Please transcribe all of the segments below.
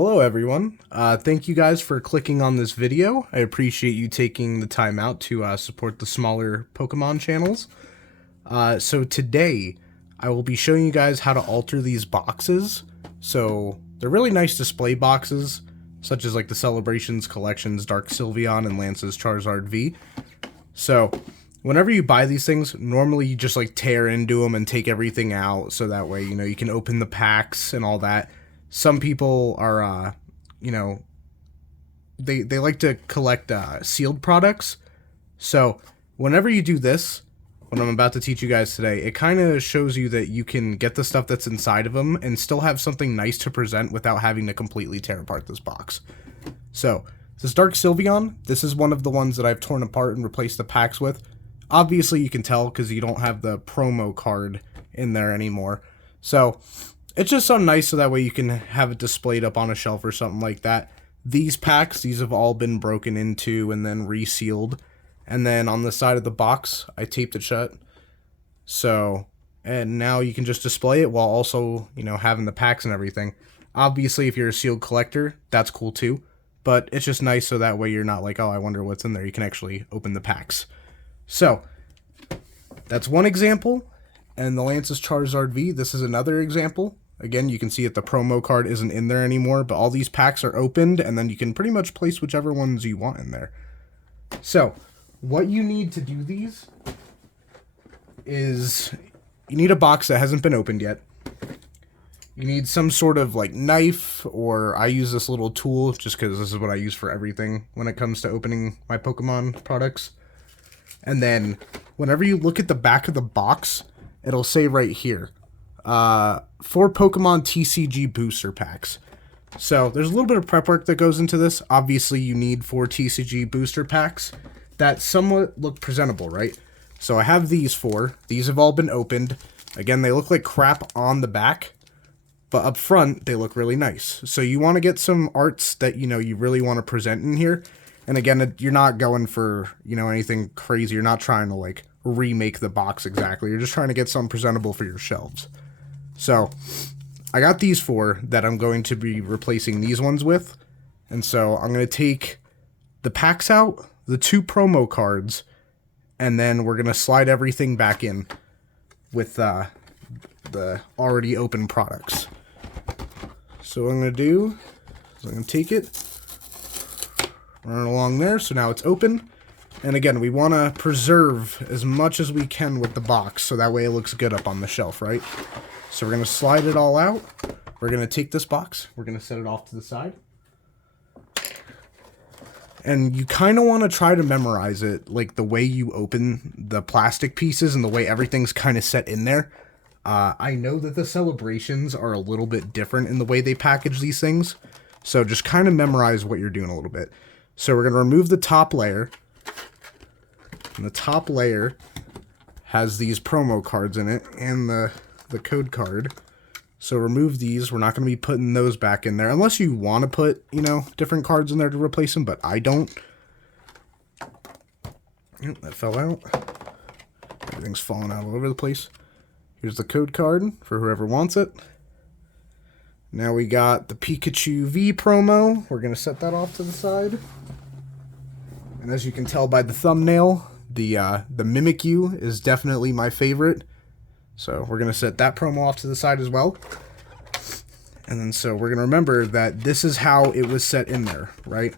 Hello everyone. Thank you guys for clicking on this video. I appreciate you taking the time out to support the smaller Pokemon channels. So today, I will be showing you guys how to alter these boxes. So they're really nice display boxes, such as like the Celebrations Collections, Dark Sylveon, and Lance's Charizard V. So whenever you buy these things, normally you just like tear into them and take everything out, so that way, you can open the packs and all that. Some people are, they like to collect sealed products. So whenever you do this, what I'm about to teach you guys today, it kind of shows you that you can get the stuff that's inside of them and still have something nice to present without having to completely tear apart this box. So this Dark Sylveon, this is one of the ones that I've torn apart and replaced the packs with. Obviously you can tell because you don't have the promo card in there anymore. So it's just so nice so that way you can have it displayed up on a shelf or something like that. These packs, these have all been broken into and then resealed. And then on the side of the box, I taped it shut. So, and now you can just display it while also, having the packs and everything. Obviously, if you're a sealed collector, that's cool too. But it's just nice so that way you're not like, oh, I wonder what's in there. You can actually open the packs. So, that's one example. And the Lance's Charizard V, this is another example. Again, you can see that the promo card isn't in there anymore, but all these packs are opened, and then you can pretty much place whichever ones you want in there. So, what you need to do these is you need a box that hasn't been opened yet. You need some sort of like knife, or I use this little tool just because this is what I use for everything when it comes to opening my Pokemon products. And then whenever you look at the back of the box, it'll say right here, 4 Pokemon TCG booster packs. So there's a little bit of prep work that goes into this. Obviously you need 4 TCG booster packs that somewhat look presentable, right? So I have these 4. These have all been opened. Again, they look like crap on the back, but up front they look really nice. So you want to get some arts that you really want to present in here. And again, you're not going for anything crazy. You're not trying to like remake the box exactly. You're just trying to get something presentable for your shelves. So I got these 4 that I'm going to be replacing these ones with. And so I'm going to take the packs out, the 2 promo cards, and then we're going to slide everything back in with the already open products. So what I'm going to do is I'm going to take it, run it along there, so now it's open. And again, we want to preserve as much as we can with the box, so that way it looks good up on the shelf, right? So we're going to slide it all out. We're going to take this box. We're going to set it off to the side. And you kind of want to try to memorize it, like the way you open the plastic pieces and the way everything's kind of set in there. I know that the Celebrations are a little bit different in the way they package these things. So just kind of memorize what you're doing a little bit. So we're going to remove the top layer. And the top layer has these promo cards in it and the code card. So remove these. We're not going to be putting those back in there unless you want to put, different cards in there to replace them, but I don't. Yep, that fell out. Everything's falling out all over the place. Here's the code card for whoever wants it. Now we got the Pikachu V promo. We're going to set that off to the side. And as you can tell by the thumbnail, the Mimikyu is definitely my favorite. So we're going to set that promo off to the side as well. And then so we're going to remember that this is how it was set in there, right?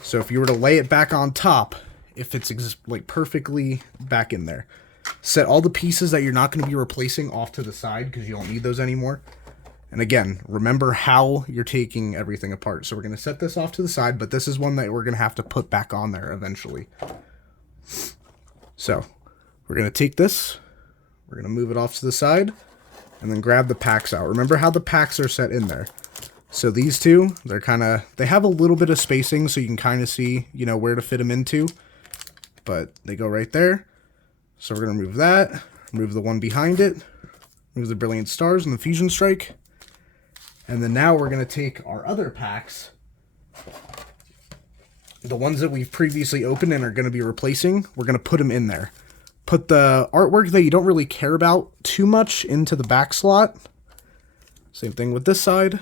So if you were to lay it back on top, if it's like perfectly back in there, set all the pieces that you're not going to be replacing off to the side because you don't need those anymore. And again, remember how you're taking everything apart. So we're going to set this off to the side, but this is one that we're going to have to put back on there eventually. So we're going to take this. We're going to move it off to the side and then grab the packs out. Remember how the packs are set in there. So these two, they have a little bit of spacing so you can kind of see, where to fit them into. But they go right there. So we're going to remove that, remove the one behind it, remove the Brilliant Stars and the Fusion Strike. And then now we're going to take our other packs, the ones that we've previously opened and are going to be replacing, we're going to put them in there. Put the artwork that you don't really care about too much into the back slot. Same thing with this side.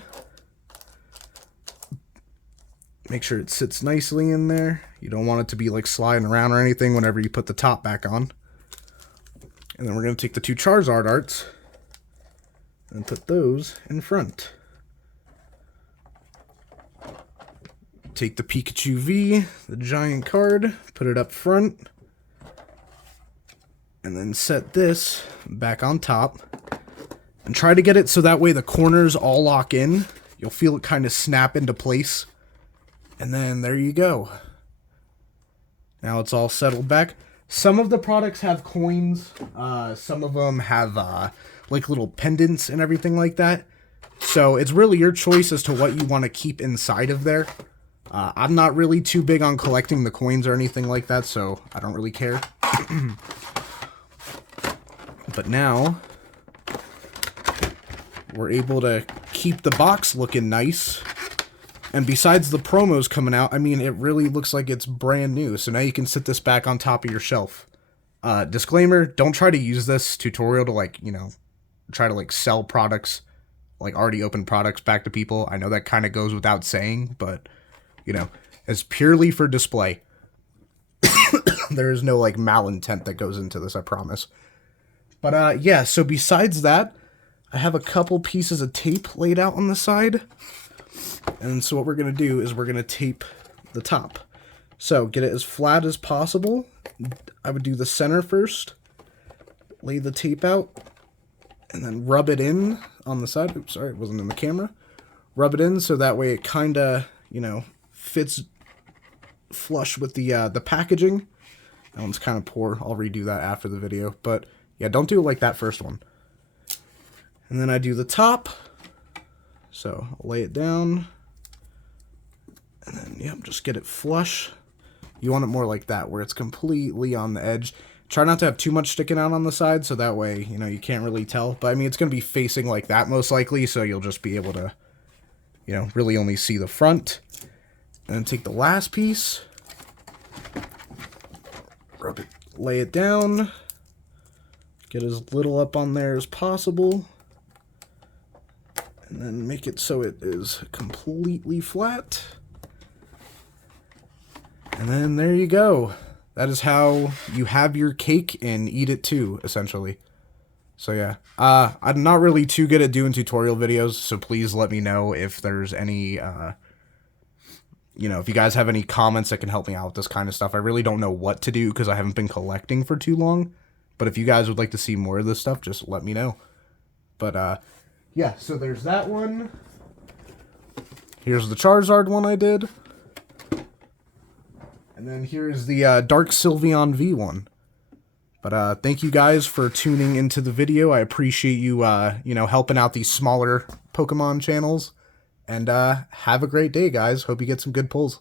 Make sure it sits nicely in there. You don't want it to be like sliding around or anything whenever you put the top back on. And then we're going to take the 2 Charizard arts and put those in front. Take the Pikachu V, the giant card, put it up front, and then set this back on top. And try to get it so that way the corners all lock in. You'll feel it kind of snap into place. And then there you go. Now it's all settled back. Some of the products have coins. Some of them have like little pendants and everything like that. So it's really your choice as to what you want to keep inside of there. I'm not really too big on collecting the coins or anything like that, so I don't really care. But now we're able to keep the box looking nice. And besides the promos coming out, I mean, it really looks like it's brand new. So now you can sit this back on top of your shelf. Disclaimer, don't try to use this tutorial to, like, you know, try to, like, sell products, like, already open products back to people. I know that kind of goes without saying, but, you know, it's purely for display. There is no, like, malintent that goes into this, I promise. But, yeah, so besides that, I have a couple pieces of tape laid out on the side. And so what we're going to do is we're going to tape the top. So get it as flat as possible. I would do the center first. Lay the tape out. And then rub it in on the side. Oops, sorry, it wasn't in the camera. Rub it in so that way it kind of, you know, fits flush with the packaging. That one's kind of poor. I'll redo that after the video. But yeah, don't do it like that first one. And then I do the top. So I'll lay it down. And then, yep, just get it flush. You want it more like that, where it's completely on the edge. Try not to have too much sticking out on the side, so that way, you know, you can't really tell. But, I mean, it's going to be facing like that, most likely, so you'll just be able to, you know, really only see the front. And then take the last piece. Rub it, lay it down. Get as little up on there as possible. And then make it so it is completely flat. And then there you go. That is how you have your cake and eat it too, essentially. So yeah. I'm not really too good at doing tutorial videos, so please let me know if there's any, you know, if you guys have any comments that can help me out with this kind of stuff. I really don't know what to do because I haven't been collecting for too long. But if you guys would like to see more of this stuff, just let me know. But, yeah, so there's that one. Here's the Charizard one I did. And then here's the Dark Sylveon V one. But thank you guys for tuning into the video. I appreciate you, you know, helping out these smaller Pokemon channels. And have a great day, guys. Hope you get some good pulls.